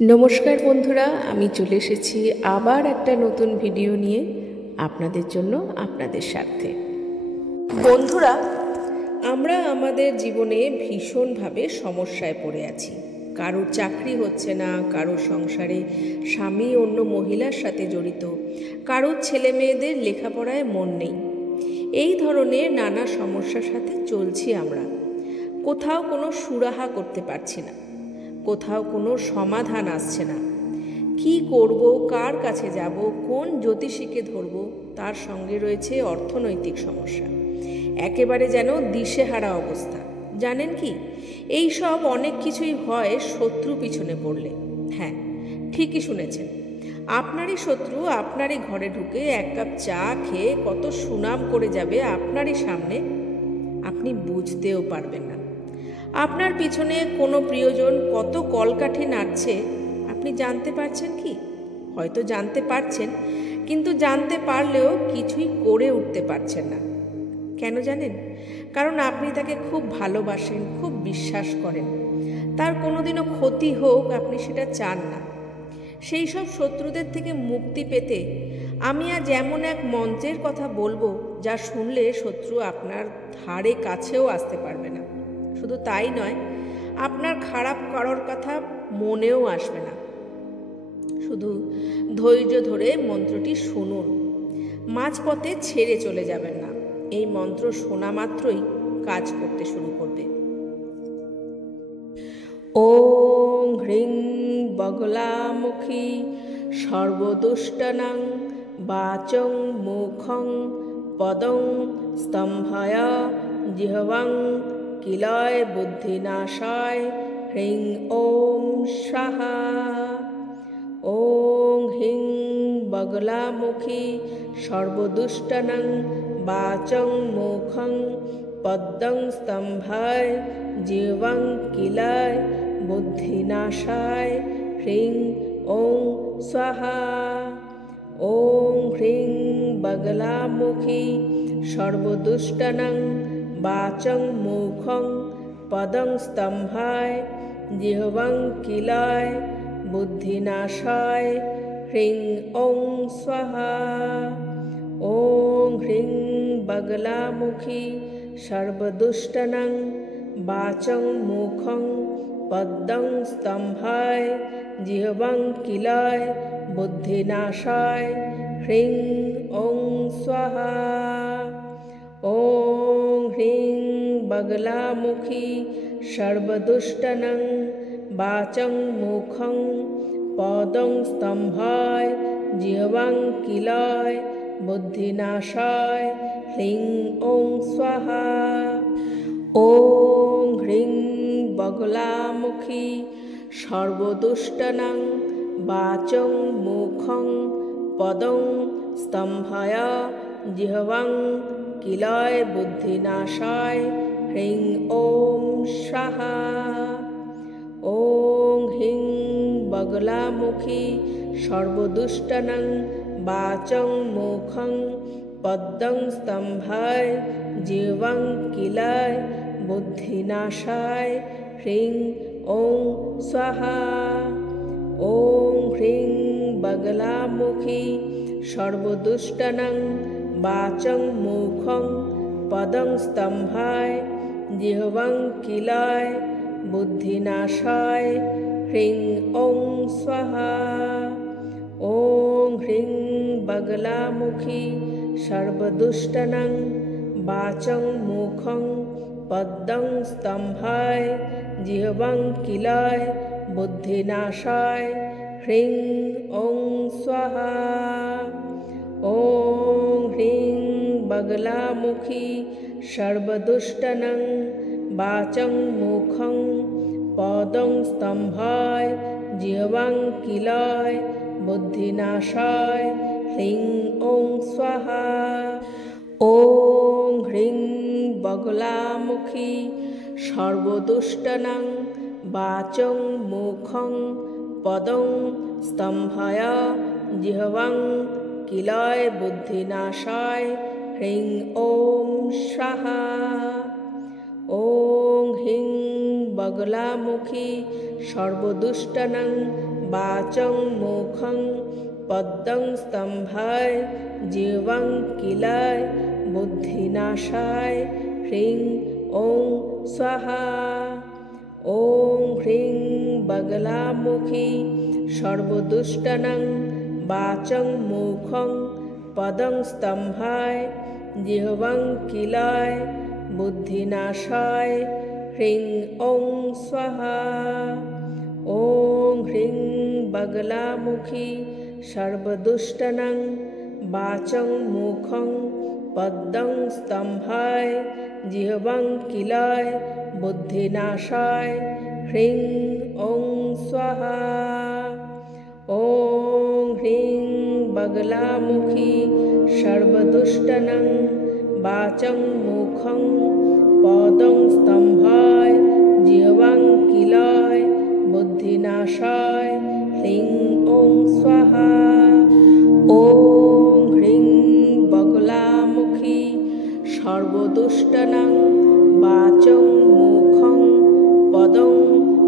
নমস্কার বন্ধুরা, আমি চলে এসেছি আবার একটা নতুন ভিডিও নিয়ে আপনাদের জন্য, আপনাদের স্বার্থে। বন্ধুরা, আমরা আমাদের জীবনে ভীষণভাবে সমস্যায় পড়ে আছি। কারোর চাকরি হচ্ছে না, কারোর সংসারে স্বামী অন্য মহিলার সাথে জড়িত, কারোর ছেলে মেয়েদের লেখাপড়ায় মন নেই। এই ধরনের নানা সমস্যার সাথে চলছি আমরা। কোথাও কোনো সুরাহা করতে পারছি না, কোথাও কোনো সমাধান আসছে না। কি করব, কার কাছে যাব, কোন জ্যোতিষীকে ধরব, তার সঙ্গে রয়েছে অর্থনৈতিক সমস্যা। একেবারে যেন দিশেহারা অবস্থা। জানেন কি, এই সব অনেক কিছুই হয় শত্রু পিছনে পড়লে। হ্যাঁ, ঠিকই শুনেছেন। আপনারই শত্রু আপনারই ঘরে ঢুকে এক কাপ চা খেয়ে কত সুনাম করে যাবে আপনারই সামনে, আপনি বুঝতেও পারবেন না। আপনার পিছনে কোনো প্রিয়জন কত কলকাঠি নাড়ছে আপনি জানতে পারছেন কি? হয়তো জানতে পারছেন, কিন্তু জানতে পারলেও কিছুই করে উঠতে পারছেন না। কেন জানেন? কারণ আপনি তাকে খুব ভালোবাসেন, খুব বিশ্বাস করেন। তার কোনোদিনও ক্ষতি হোক আপনি সেটা চান না। সেই সব শত্রুদের থেকে মুক্তি পেতে আমি আজ এমন এক মন্ত্রের কথা বলবো, যা শুনলে শত্রু আপনার ধারে কাছেও আসতে পারবে না। শুধু তাই নয়, আপনার খারাপ করার কথা মনেও আসবে না। শুধু ধৈর্য ধরে মন্ত্রটি শুনুন, মাঝপথে ছেড়ে চলে যাবেন না। এই মন্ত্র শোনা মাত্রই কাজ করতে শুরু করবে। ওং হ্রিং বগলামুখী সর্বদুষ্টনাং বাচং মুখং পদং স্তম্ভয় জিহ্বাং কিলয় বুদ্ধিনাশায় হ্রিং ওম স্বাহা। ওং হ্রিং বগলামুখী সর্বদুষ্টনাং বাচং মুখং পদ্মং স্তম্ভায় জিহ্বাং কিলয় বুদ্ধিনাশায় হ্রিং ওং স্বাহা। ওং হ্রিং বগলামুখী সর্বদুষ্টনাং বাচং মুখং পদং স্তম্ভায় জিহ্বাং কিলয় বুদ্ধিনাশায় হ্রিং ওং স্বাহা। ওং হ্রিং বগলামুখী সর্বদুষ্টনাং বাচং মুখং পদ্মং স্তম্ভায় জিহ্বাং কিলয় বুদ্ধিনাশায় হ্রিং ওং স্বাহা। ওং হ্রিং বগলামুখী সর্বদুষ্টনাং বাচং মুখং পদং স্তম্ভায় জিহ্বাং কিলয় বুদ্ধিনাশায় হ্রিং ওং স্বাহা। ওং হ্রিং বগলামুখী সর্বদুষ্টনাং বাচং মুখং পদং স্তম্ভায় জিহ্বাং কিলয় বুদ্ধিনাশায় হ্রিং ওম স্বাহা। ওং হ্রিং বগলামুখী সর্বদুষ্টনাং বাচং মুখং পদ্মং স্তম্ভায় জিহ্বাং কিলয় বুদ্ধিনাশায় হ্রিং ওং স্বাহা। ওং হ্রিং বগলামুখী সর্বদুষ্টনাং বাচং মুখং পদং স্তম্ভায় জিহ্বাং কিলয় বুদ্ধিনাশায় হ্রিং ওং স্বাহা। ওং হ্রিং বগলামুখী সর্বদুষ্টনাং বাচং মুখং পদ্মং স্তম্ভায় জিহ্বাং কিলয় বুদ্ধিনাশায় হ্রিং ওং স্বাহা। ওং হ্রিং বগলামুখী সর্বদুষ্টনাং বাচং মুখং পদং স্তম্ভায় জিহ্বাং কিলয় বুদ্ধিনাশায় হ্রিং ওং স্বাহা। ওং হ্রিং বগলামুখী সর্বদুষ্টনাং বাচং মুখং পদং স্তম্ভায় জিহ্বাং কিলয় বুদ্ধিনাশায় হ্রিং ওম স্বাহা। ওং হ্রিং বগলামুখী সর্বদুষ্টনাং वाचं मुखं पद्मं स्तम्भाय जीवं किलाय बुद्धिनाशाय ह्रीं ॐ स्वाहा। ॐ ह्रीं बगलामुखी सर्वदुष्टानां वाचं मुखं पदं स्तम्भाय जिह्वं किलाय बुद्धिनाशाय ह्रीं ॐ स्वाहा। ॐ ह्रीं बगलामुखी सर्वदुष्टानां वाचं मुखं पद्मं स्तम्भाय जिह्वं किलाय बुद्धिनाशाय ह्रीं ॐ स्वाहा। ॐ ह्रीं बगलामुखी सर्वदुष्टानां वाचं मुखं पदं स्तम्भाय जिह्वं किलाय बुद्धिनाशाय ह्रीं ॐ स्वाहा। ॐ ह्रीं बगलामुखी सर्वदुष्टानां वाचं मुखं पदं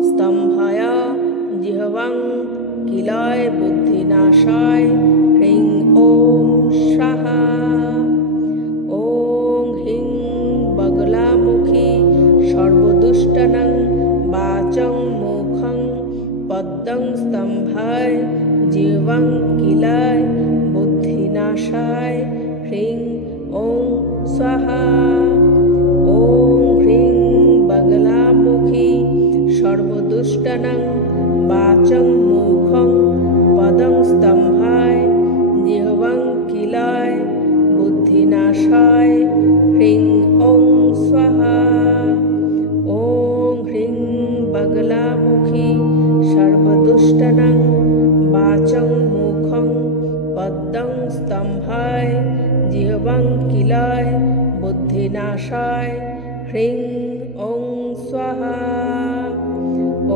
स्तम्भाय जिह्वं किलाय बुद्धिनाशाय ह्रीं ॐ स्वाहा। ॐ ह्रीं बगलामुखी सर्वदुष्टानां वाचं मुखं पद्मं स्तम्भाय जिह्वं किलाय बुद्धिनाशाय ह्रीं ॐ स्वाहा। ॐ ह्रीं बगलामुखी सर्वदुष्टानां वाचं मुखं पदं स्तम्भाय जिह्वं किलाय बुद्धिनाशाय ह्रीं ॐ स्वाहा। ॐ ह्रीं बगलामुखी सर्वदुष्टानां वाचं मुखं पद्मं स्तम्भाय जिह्वं किलाय बुद्धिनाशाय ह्रीं ॐ स्वाहा।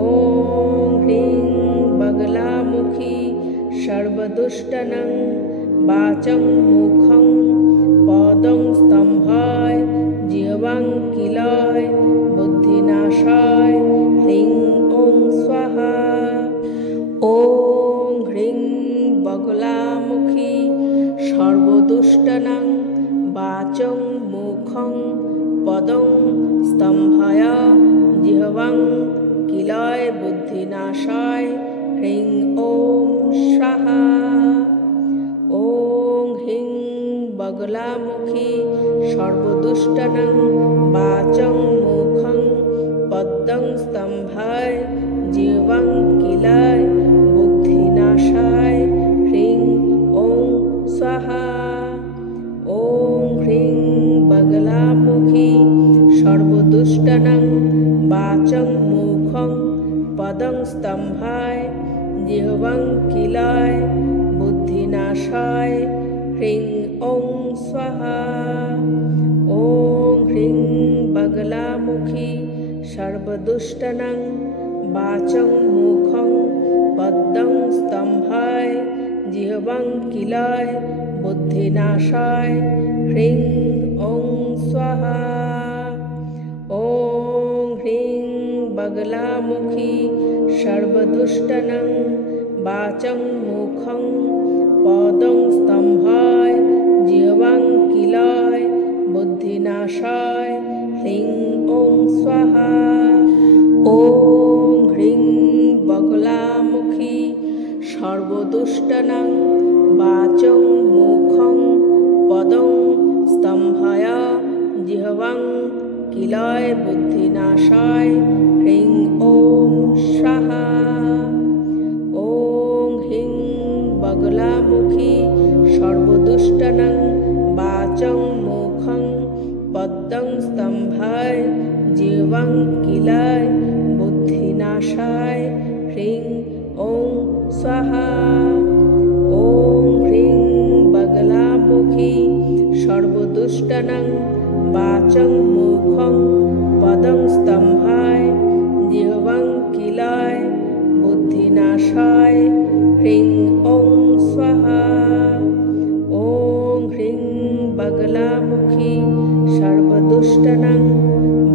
ॐ ह्रीं बगलामुखी सर्वदुष्टानां वाचं मुखं पदं स्तम्भाय जिह्वं किलाय बुद्धिनाशाय ह्रीं ॐ स्वाहा। ॐ ह्रीं बगलामुखी सर्वदुष्टानां वाचं मुखं पदं स्तम्भाय जिह्वं किलाय बुद्धिनाशाय ह्रीं ॐ स्वाहा। ॐ ह्रीं बगलामुखी सर्वदुष्टानां वाचं मुखं पद्मं स्तम्भाय जिह्वं किलाय बुद्धिनाशाय ह्रीं ॐ स्वाहा। ॐ ह्रीं बगलामुखी सर्वदुष्टानां वाचं मुखं पदं स्तम्भाय जिह्वं किलाय बुद्धिनाशाय ह्रीं ॐ स्वाहा। ॐ ह्रीं बगलामुखी सर्वदुष्टानां वाचं मुखं पद्मं स्तम्भाय जिह्वं किलाय बुद्धिनाशाय ह्रीं ॐ स्वाहा। ॐ ह्रीं बगलामुखी सर्वदुष्टानां वाचं मुखं पदं स्तम्भाय जिह्वं किलाय बुद्धिनाशाय ह्रीं ॐ स्वाहा। ॐ ह्रीं बगलामुखी सर्वदुष्टानां वाचं मुखं पदं स्तम्भाय जिह्वं किलाय बुद्धिनाशाय ह्रीं ॐ स्वाहा। ॐ ह्रीं बगलामुखी सर्वदुष्टानां वाचं मुखं पद्मं स्तम्भाय जिह्वं किलाय बुद्धिनाशाय ह्रीं ॐ स्वाहा। ॐ ह्रीं बगलामुखी सर्वदुष्टानां वाचं मुखं पदं स्तम्भाय जिह्वं किलाय बुद्धिनाशाय ह्रीं ॐ स्वाहा। ॐ ह्रीं बगलामुखी सर्वदुष्टानां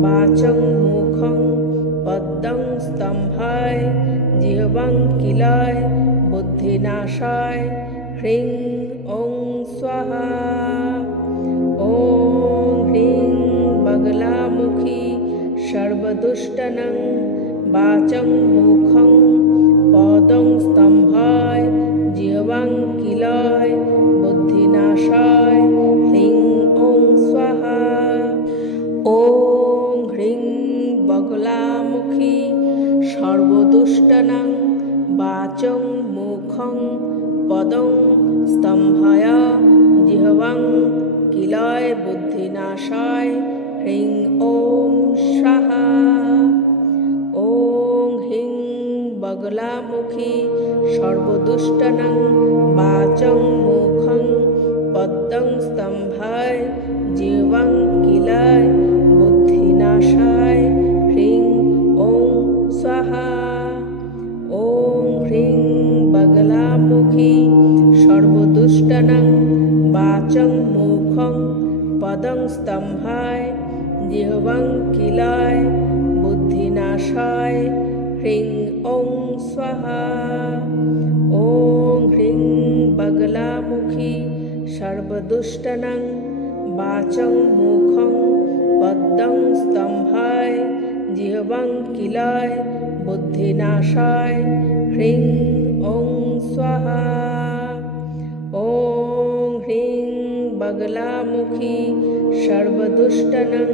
वाचं मुखं पद्मं स्तम्भाय जिह्वं जिह्वां किलय बुद्धिनाशाय ह्रीं ॐ स्वाहा। ॐ ह्रीं बगलामुखी सर्वदुष्टनं वाचं मुखं पदं स्तम्भाय जिह्वां किलय बुद्धिनाशाय ह्रीं ॐ स्वाहा। ॐ ह्रीं बगलामुखी सर्वदुष्टनं वाचं मुखं पदं स्तम्भाय जिह्वां किलय बुद्धिनाशाय ह्रीं ॐ स्वाहा। ॐ ह्रीं बगलामुखी सर्वदुष्टनं वाचं मुखं पदं स्तम्भाय जिह्वां किलय बुद्धिनाशाय ह्रीं ॐ स्वाहा। ॐ ह्रीं बगलामुखी सर्वदुष्टनं वाचं मुखं पदं स्तम्भाय जिह्वां किलय बुद्धिनाशाय ह्रीं ॐ स्वाहा। ॐ ह्रीं बगलामुखी सर्वदुष्टनं वाचं मुखं पदं स्तम्भाय जिह्वां किलय बुद्धिनाशाय ह्रीं ॐ स्वाहा। ॐ ह्रीं बगलामुखी सर्वदुष्टनं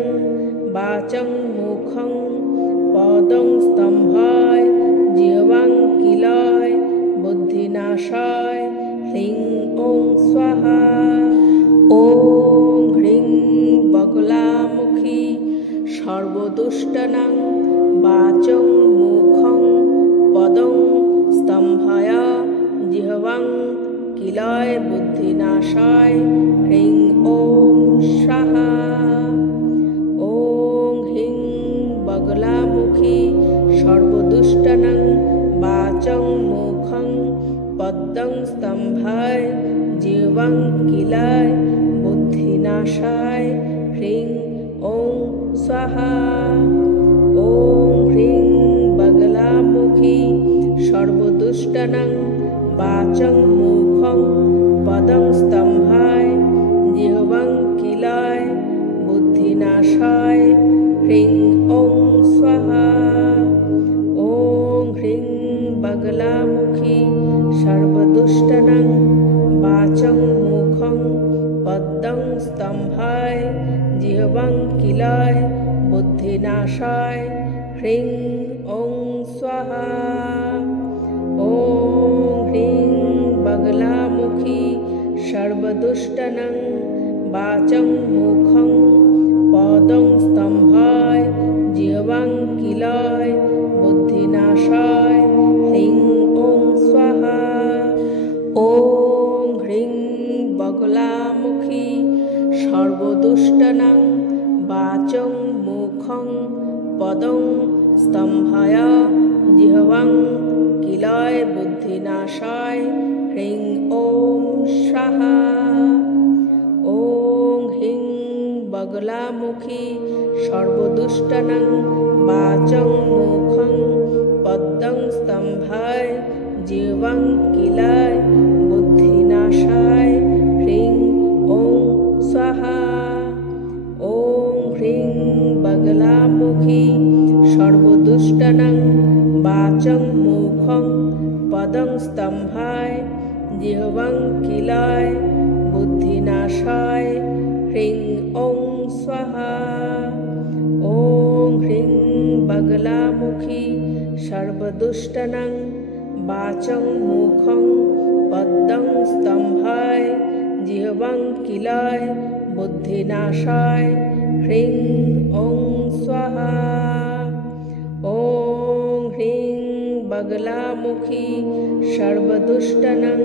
वाचं मुखं पदं स्तम्भाय जिह्वां किलय बुद्धिनाशाय ह्रीं ॐ स्वाहा। ॐ ह्रीं बगलामुखी सर्वदुष्टनं वाचं मुखं पदं स्तम्भाय जिह्वां किलय बुद्धिनाशाय ह्रीं ॐ स्वाहा। ॐ ह्रीं बगलामुखी सर्वदुष्टनं वाचं मुखं पदं स्तम्भाय जिह्वां किलय बुद्धिनाशाय ह्रीं ॐ स्वाहा। ॐ ह्रीं बगलामुखी सर्वदुष्टनं वाचं मुखं पदं स्तम्भाय जिह्वां किलय बुद्धिनाशाय ह्रीं ॐ स्वाहा। ॐ ह्रीं बगलामुखी सर्वदुष्टनं वाचं मुखं पदं स्तम्भाय जिह्वां किलय बुद्धिनाशाय ह्रीं ॐ स्वाहा। ॐ ह्रीं बगलामुखी सर्वदुष्टनं वाचं मुखं पदं स्तम्भाय जिह्वां किलय बुद्धिनाशाय ह्रीं ॐ स्वाहा। ॐ ह्रीं बगलामुखी सर्वदुष्टनं वाचं मुखं पदं स्तम्भाय जिह्वां किलय बुद्धिनाशाय ह्रीं ॐ स्वाहा। ॐ ह्रीं बगलामुखी सर्वदुष्टनं वाचं मुखं पदं स्तम्भाय जिह्वां किलय बुद्धिनाशाय ह्रीं ॐ स्वाहा। ॐ ह्रीं बगलामुखी सर्वदुष्टनं वाचं मुखं पदं स्तम्भाय जिह्वां किलय बुद्धिनाशाय ह्रीं ॐ स्वाहा। ॐ ह्रीं बगलामुखी सर्वदुष्टनं वाचं मुखं पदं स्तम्भाय जिह्वां किलय बुद्धिनाशाय ह्रीं ॐ स्वाहा। ॐ ह्रीं बगलामुखी सर्वदुष्टनं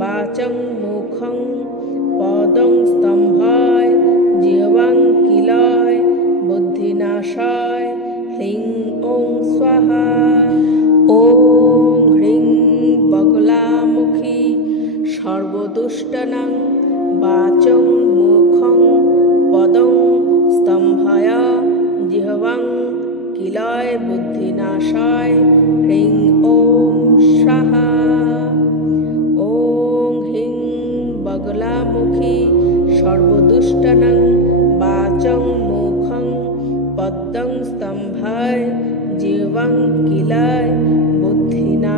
वाचं मुखं पदं स्तम्भाय जिह्वां किलय बुद्धिनाशाय ह्रीं ॐ स्वाहा। ॐ ह्रीं बगलामुखी सर्वदुष्टनं वाचं मुखं पदं स्तम्भाय जिह्वां किलय बुद्धिनाशाय ह्रीं ॐ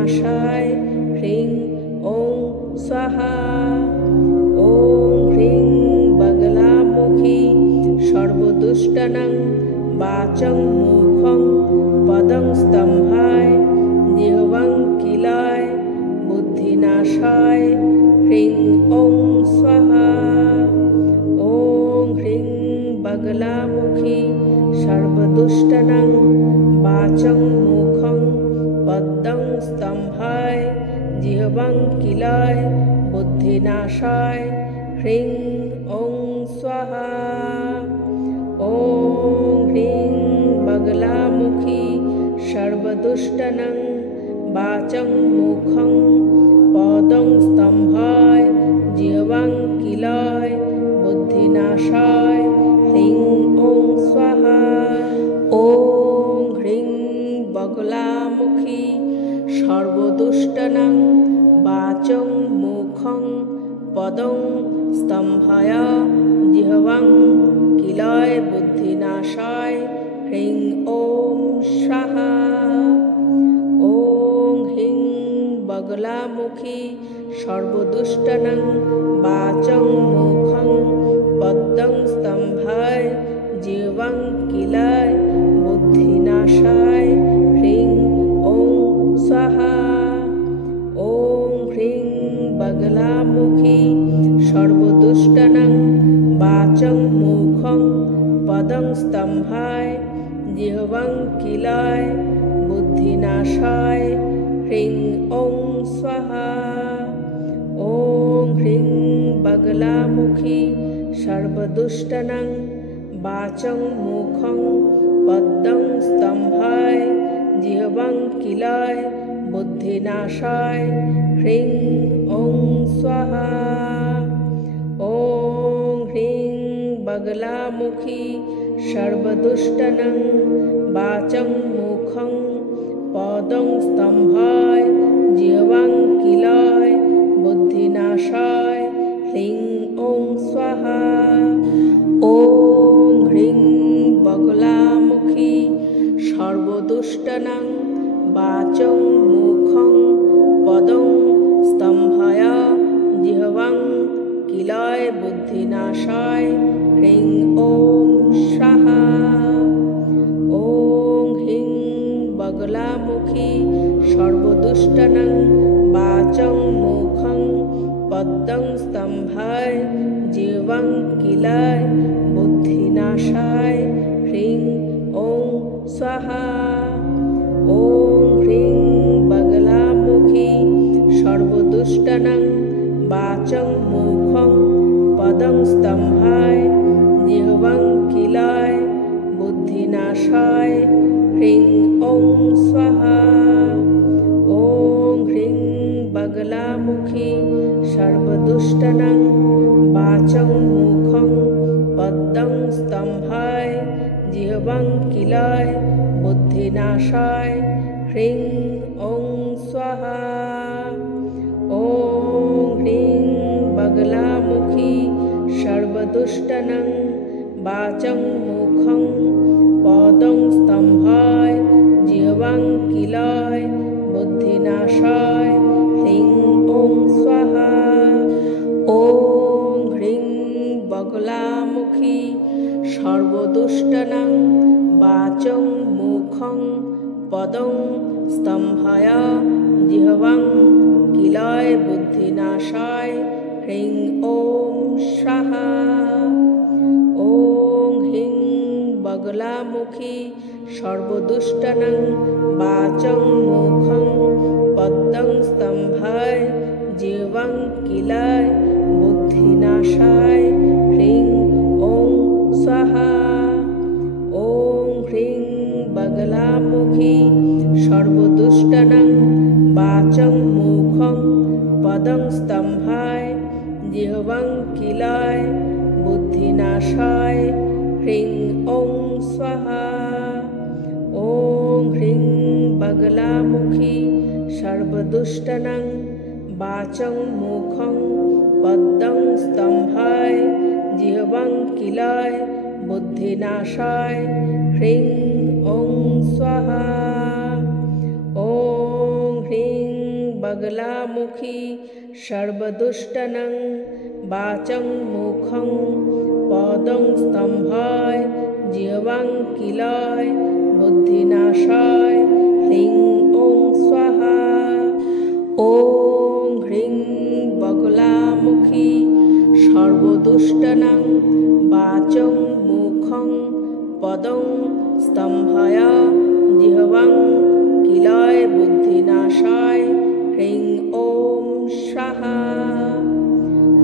बुद्धिनाशाय ह्रीं ॐ स्वाहा। ॐ ह्रीं बगलामुखी सर्वदुष्टानां वाचं मुखं पदं स्तम्भाय जिह्वां किलाय बुद्धिनाशाय ह्रीं ॐ स्वाहा। ॐ ह्रीं बगलामुखी सर्वदुष्टानां वाचं मुखं पद्मं स्तम्भाय जिह्वां किलाय बुद्धिनाशाय ह्रीं ॐ स्वाहा। ॐ ह्रीं बगलामुखी सर्वदुष्टानां वाचं मुखं पदं स्तम्भाय जिह्वां किलाय बुद्धिनाशाय ह्रीं ॐ स्वाहा। ॐ ह्रीं बगलामुखी सर्वदुष्टानां वाचं मुखं पदं स्तम्भाय जिह्वां किलाय बुद्धिनाशाय ह्रीं ॐ स्वाहा। ॐ ह्रीं बगलामुखी सर्वदुष्टानां वाचं मुखं पद्मं स्तम्भाय जिह्वां किलाय बुद्धिनाशाय ह्रीं ॐ स्वाहा। ॐ ह्रीं बगलामुखी सर्वदुष्टानां वाचं मुखं पदं स्तम्भाय जिह्वां किलाय बुद्धिनाशाय ह्रीं ॐ स्वाहा। ॐ ह्रीं बगलामुखी सर्वदुष्टानां वाचं मुखं पद्मं स्तम्भाय जिह्वां किलाय बुद्धिनाशाय ह्रीं ॐ स्वाहा। ॐ ह्रीं बगलामुखी सर्वदुष्टानां वाचं मुखं पदं स्तम्भाय जिह्वां किलाय बुद्धिनाशाय ह्रीं ॐ स्वाहा। ॐ ह्रीं बगलामुखी सर्वदुष्टानां वाचं मुखं पदं स्तम्भाय जिह्वां किलाय बुद्धिनाशाय ह्रीं ॐ स्वाहा। ॐ ह्रीं बगलामुखी सर्वदुष्टानां वाचं मुखं पद्मं स्तम्भाय जिह्वां किलाय बुद्धिनाशाय ह्रीं ॐ स्वाहा। ॐ ह्रीं बगलामुखी सर्वदुष्टानां वाचं मुखं पदं स्तम्भाय जिह्वां किलाय बुद्धिनाशाय ह्रीं ॐ स्वाहा। ॐ ह्रीं बगलामुखी सर्वदुष्टानां वाचं मुखं पद्मं स्तम्भाय जिह्वां किलाय बुद्धिनाशाय ह्रीं ॐ स्वाहा। ॐ ह्रीं बगलामुखी सर्वदुष्टानां वाचं मुखं पदं स्तम्भाय जिह्वां किलाय बुद्धिनाशाय ह्रीं ॐ स्वाहा। ॐ ह्रीं बगलामुखी सर्वदुष्टानां वाचं मुखं पदं स्तम्भाय जिह्वां किलाय बुद्धिनाशाय ह्रीं ॐ स्वाहा। ॐ ह्रीं बगलामुखी सर्वदुष्टानां वाचं मुखं पद्मं स्तम्भाय जिह्वां किलाय बुद्धिनाशाय ह्रीं ॐ स्वाहा। ॐ ह्रीं बगलामुखी सर्वदुष्टानां वाचं मुखं पदं स्तम्भाय जिह्वां किलाय बुद्धिनाशाय ह्रीं ॐ स्वाहा। ॐ ह्रीं बगलामुखी सर्वदुष्टानां वाचं मुखं पद्मं स्तम्भाय जिह्वां किलाय बुद्धिनाशाय ह्रीं ॐ स्वाहा। ॐ ह्रीं बगलामुखी सर्वदुष्टनं वाचं मुखं पदं स्तम्भाय जिह्वां किलाय बुद्धिनाशाय ह्रीं ॐ स्वाहा। ॐ ह्रीं बगलामुखी सर्वदुष्टनं वाचं मुखं पदं स्तम्भाय जिह्वां किलाय बुद्धिनाशाय ह्रीं ॐ स्वाहा।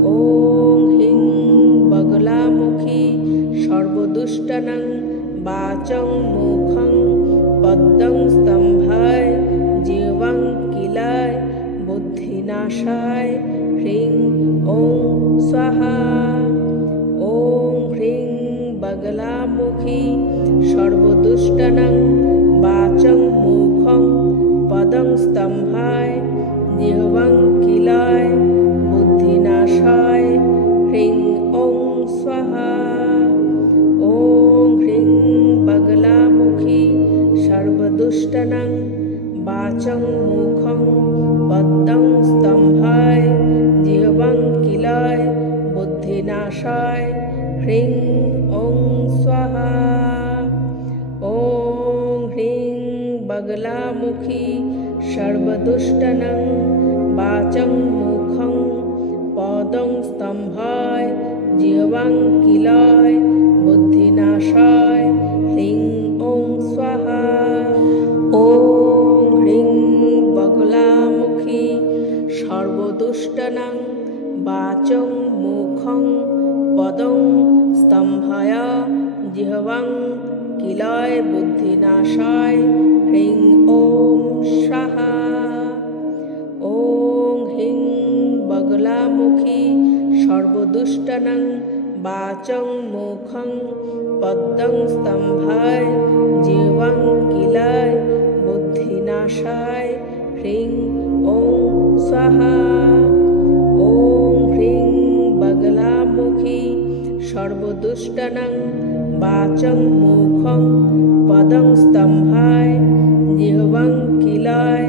ॐ ह्रीं बगलामुखी सर्वदुष्टनं वाचं मुखं पद्मं स्तम्भाय जिह्वां किलाय बुद्धिनाशाय ह्रीं ॐ स्वाहा। ॐ ह्रीं बगलामुखी सर्वदुष्टनं वाचं मुखं पदं स्तम्भाय जिह्वां किलाय बुद्धिनाशाय ह्रीं ॐ स्वाहा। ॐ ह्रीं बगलामुखी सर्वदुष्टनं वाचं मुखं पद्मं स्तम्भाय जिह्वां किलाय बुद्धिनाशाय ह्रीं ॐ स्वाहा। ॐ ह्रीं बगलामुखी सर्वदुष्टनं वाचं मुखं पदं स्तम्भाय जिह्वां किलाय बुद्धिनाशाय ह्रीं ॐ स्वाहा। ॐ ह्रीं बगलामुखी सर्वदुष्टनं वाचं मुखं पदं स्तम्भाय जिह्वां किलाय बुद्धिनाशाय ह्रीं ॐ स्वाहा। ॐ ह्रीं बगलामुखी सर्वदुष्टनं वाचं मुखं पद्मं स्तम्भाय जिह्वां किलाय बुद्धिनाशाय ह्रीं ॐ स्वाहा। ॐ ह्रीं बगलामुखी सर्वदुष्टनं वाचं मुखं पदं स्तम्भाय जिह्वां किलाय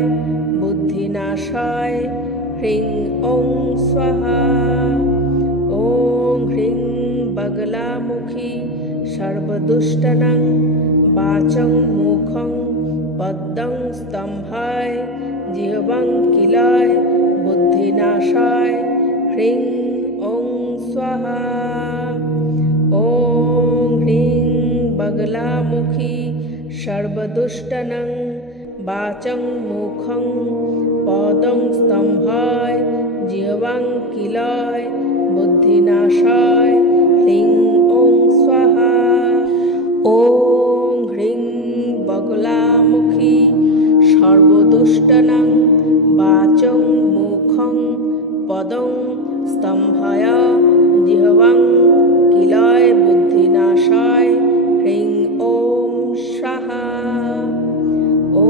बुद्धिनाशाय ह्रीं ॐ स्वाहा। ॐ ह्रीं बगलामुखी सर्वदुष्टनं वाचं मुखं पद्मं स्तम्भाय जिह्वां किलाय बुद्धिनाशाय ह्रीं ॐ स्वाहा। ॐ ह्रीं बगलामुखी सर्वदुष्टनं वाचं मुखं पदं स्तम्भाय जिह्वां किलाय बुद्धिनाशाय ह्रीं ॐ स्वाहा। ॐ ह्रीं बगलामुखी सर्वदुष्टनं वाचं मुखं पदं स्तम्भाय जिह्वां किलाय बुद्धिनाशाय ह्रीं ॐ स्वाहा। ॐ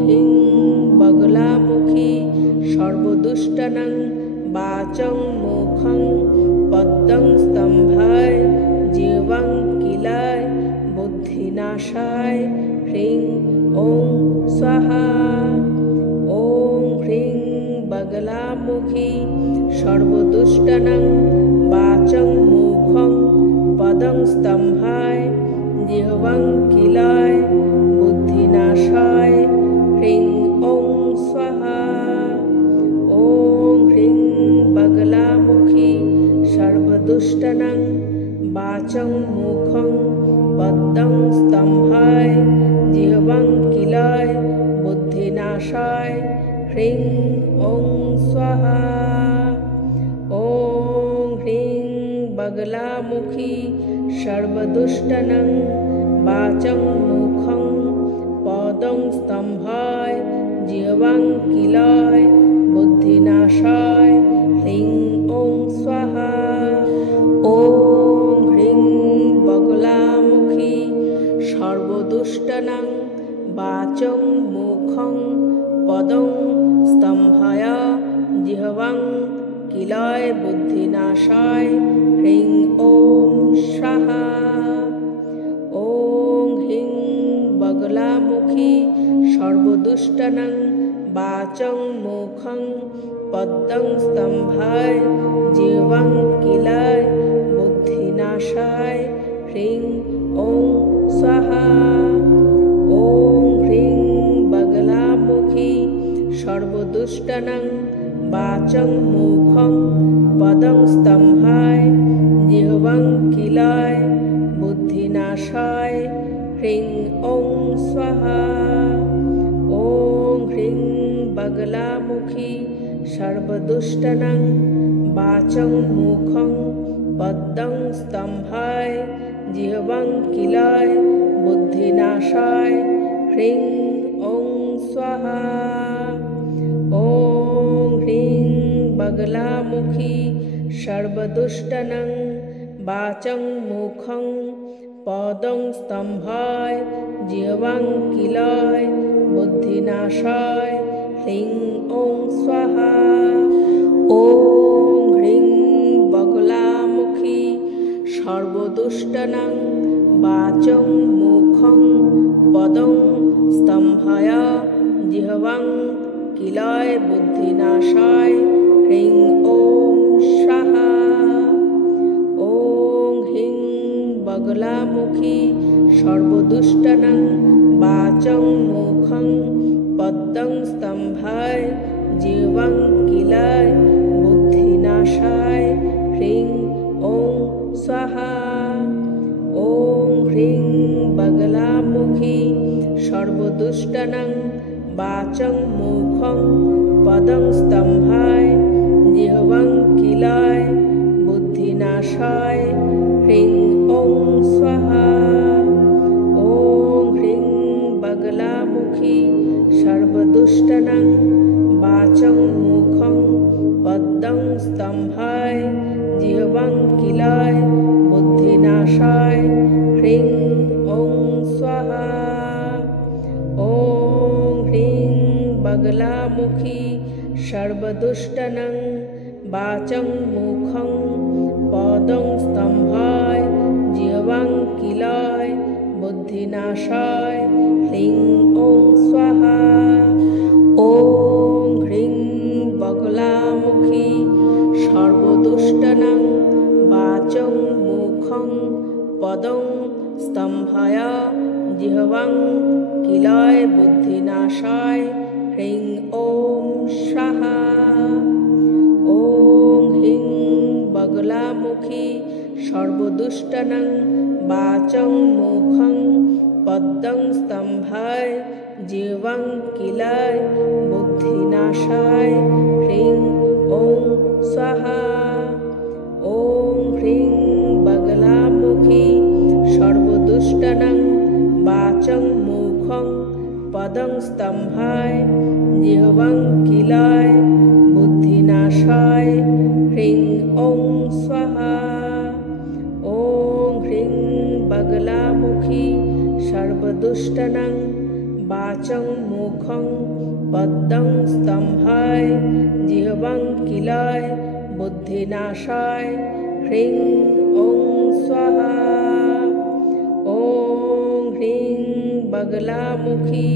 ह्रीं बगलामुखी सर्वदुष्टनं वाचं मुखं पद्मं स्तम्भाय जिह्वां किलाय बुद्धिनाशाय ह्रीं ॐ स्वाहा। ॐ ह्रीं बगलामुखी सर्वदुष्टनं वाचं मुखं पदं स्तम्भाय जिह्वां किलाय बुद्धिनाशाय ह्रीं ॐ स्वाहा। ॐ ह्रीं बगलामुखी सर्वदुष्टनं वाचं मुखं पद्मं स्तम्भाय जिह्वां किलाय बुद्धिनाशाय ह्रीं ॐ स्वाहा। ॐ ह्रीं बगलामुखी सर्वदुष्टनं वाचं मुखं पदं स्तम्भाय जिह्वां किलाय बुद्धिनाशाय ह्रीं ॐ स्वाहा। ॐ ह्रीं बगलामुखी सर्वदुष्टनं वाचं मुखं पदं स्तम्भाय जिह्वां किलाय बुद्धिनाशाय ह्रीं ॐ स्वाहा। ॐ ह्रीं बगलामुखी सर्वदुष्टनं वाचं मुखं पद्मं स्तम्भाय जीवं किलाय बुद्धिनाशाय ह्रीं ॐ स्वाहा। ॐ ह्रीं बगलामुखी सर्वदुष्टानां वाचं मुखं पदं स्तम्भाय जीवं किलाय बुद्धिनाशाय ह्रीं ॐ स्वाहा। ॐ ह्रीं बगलामुखी सर्वदुष्टानां वाचं मुखं पद्मं स्तम्भाय जीवं किलाय बुद्धिनाशाय ह्रीं ॐ स्वाहा। ॐ ह्रीं बगलामुखी सर्वदुष्टानां वाचं मुखं पदं स्तम्भाय जीवं किलाय बुद्धिनाशाय ह्रीं ॐ स्वाहा। ॐ ह्रीं बगलामुखी सर्वदुष्टानां वाचं मुखं पदं स्तम्भाय जीवं किलाय बुद्धिनाशाय ह्रीं ॐ स्वाहा। ॐ ह्रीं बगलामुखी सर्वदुष्टानां वाचं मुखं पद्मं स्तम्भाय जीवं किलाय बुद्धिनाशाय ह्रीं ॐ स्वाहा। ॐ ह्रीं बगलामुखी सर्वदुष्टानां वाचं मुखं पदं स्तम्भाय जीवं किलाय बुद्धिनाशाय ह्रीं ॐ स्वाहा। ॐ ह्रीं बगलामुखी सर्वदुष्टानां वाचं मुखं पद्मं स्तम्भाय जीवं किलाय बुद्धिनाशाय ह्रीं ॐ स्वाहा। ॐ ह्रीं बगलामुखी सर्वदुष्टानां वाचं मुखं पदं स्तम्भाय जीवं किलाय बुद्धिनाशाय ह्रीं ॐ स्वाहा। ॐ ह्रीं बगलामुखी सर्वदुष्टानां वाचं मुखं पदं स्तम्भाय जीवं किलाय बुद्धिनाशाय ह्रीं ॐ स्वाहा। ॐ ह्रीं बगलामुखी सर्वदुष्टानां वाचं मुखं पद्मं स्तम्भाय जीवं किलाय बुद्धिनाशाय ह्रीं ॐ स्वाहा। ॐ ह्रीं बगलामुखी सर्वदुष्टानां वाचं मुखं पदं स्तम्भाय जीवं किलाय बुद्धिनाशाय ह्रीं ॐ स्वाहा। ॐ ह्रीं बगलामुखी सर्वदुष्टानां वाचं मुखं पद्मं स्तम्भाय जीवं किलाय बुद्धिनाशाय ह्रीं ॐ स्वाहा। ॐ ह्रीं बगलामुखी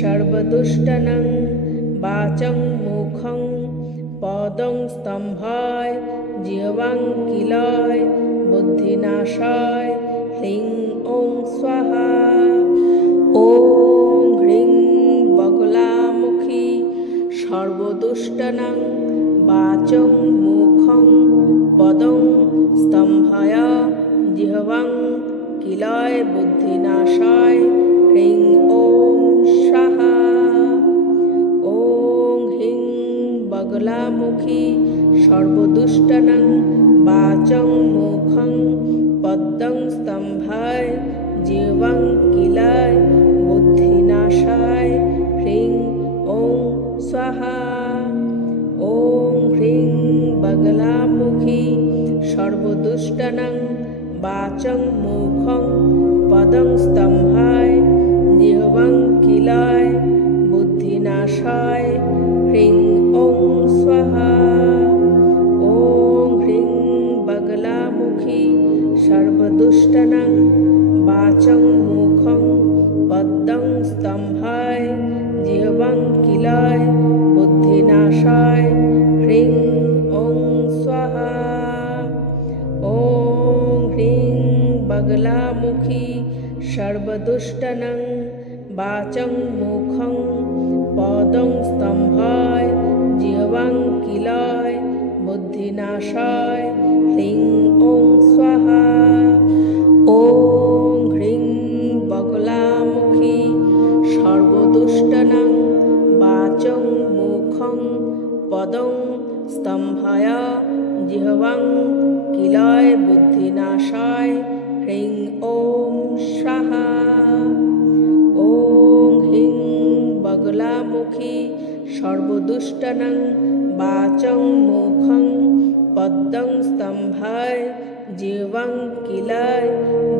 सर्वदुष्टानां वाचं मुखं पदं स्तम्भाय जीवं किलाय बुद्धिनाशाय ह्रीं ॐ स्वाहा। ॐ ह्रीं बगलामुखी सर्वदुष्टानां वाचं मुखं पदं स्तम्भाय जीवं किलाय बुद्धिनाशाय ह्रीं ॐ स्वाहा। ॐ ह्रीं बगलामुखी सर्वदुष्टानां वाचं मुखं पद्मं स्तम्भाय जीवं किलाय बुद्धिनाशाय ह्रीं ॐ स्वाहा। ॐ ह्रीं बगलामुखी सर्वदुष्टानां वाचं मुखं पदं स्तम्भाय जीवं किलाय बुद्धिनाशाय ह्रीं ॐ स्वाहा। ॐ ह्रीं बगलामुखी सर्वदुष्टानां वाचं मुखं पद्मं स्तम्भाय जीवं किलाय सर्वदुष्टनं वाचं मुखं पदं स्तम्भाय जिह्वां किलाय बुद्धिनाशाय ह्रीं ॐ स्वाहा। ॐ ह्रीं बगलामुखी सर्वदुष्टनं वाचं मुखं पदं स्तम्भाय जिह्वां किलाय बुद्धिनाशाय ह्रीं ॐ स्वाहा। ॐ ह्रीं बगलामुखी सर्वदुष्टनं वाचं मुखं पद्मं स्तम्भाय जिह्वां किलाय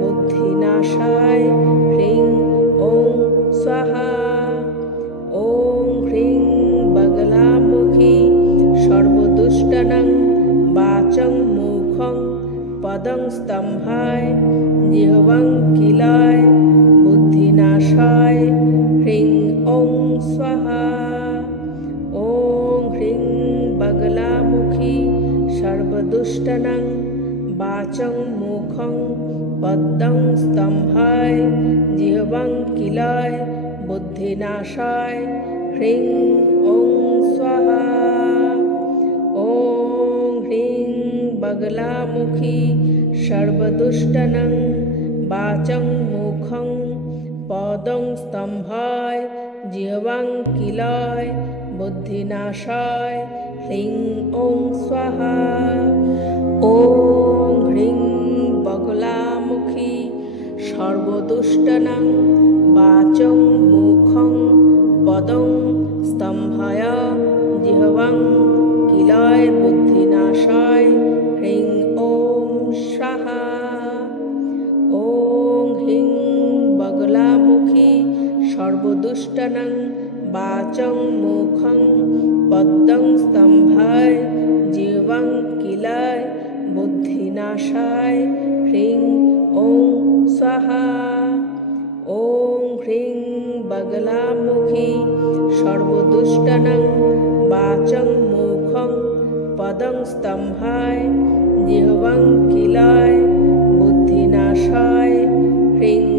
बुद्धिनाशाय ह्रीं ॐ स्वाहा। ॐ ह्रीं बगलामुखी सर्वदुष्टनं वाचं मुखं पदं स्तम्भाय जिह्वां किलाय बुद्धिनाशाय ह्रीं ॐ स्वाहा। ॐ ह्रीं बगलामुखी सर्वदुष्टनं वाचं मुखं पद्मं स्तम्भाय जिह्वां किलाय बुद्धिनाशाय ह्रीं ॐ स्वाहा। ॐ ह्रीं बगलामुखी सर्वदुष्टनं वाचं मुखं पदं स्तम्भाय जिह्वां किलाय बुद्धिनाशाय ह्रीं ॐ स्वाहा। ॐ ह्रीं बगलामुखी सर्वदुष्टनं वाचं मुखं पदं स्तम्भाय जिह्वां किलाय बुद्धिनाशाय ह्रीं ॐ स्वाहा। ॐ ह्रीं बगलामुखी सर्वदुष्टनं वाचं मुखं पद्मं स्तम्भाय जिह्वां किलाय बुद्धिनाशाय ह्रीं ॐ स्वाहा। ॐ ह्रीं बगलामुखी सर्वदुष्टनं वाचं मुखं पदं स्तम्भाय जिह्वां किलाय बुद्धिनाशाय ह्रीं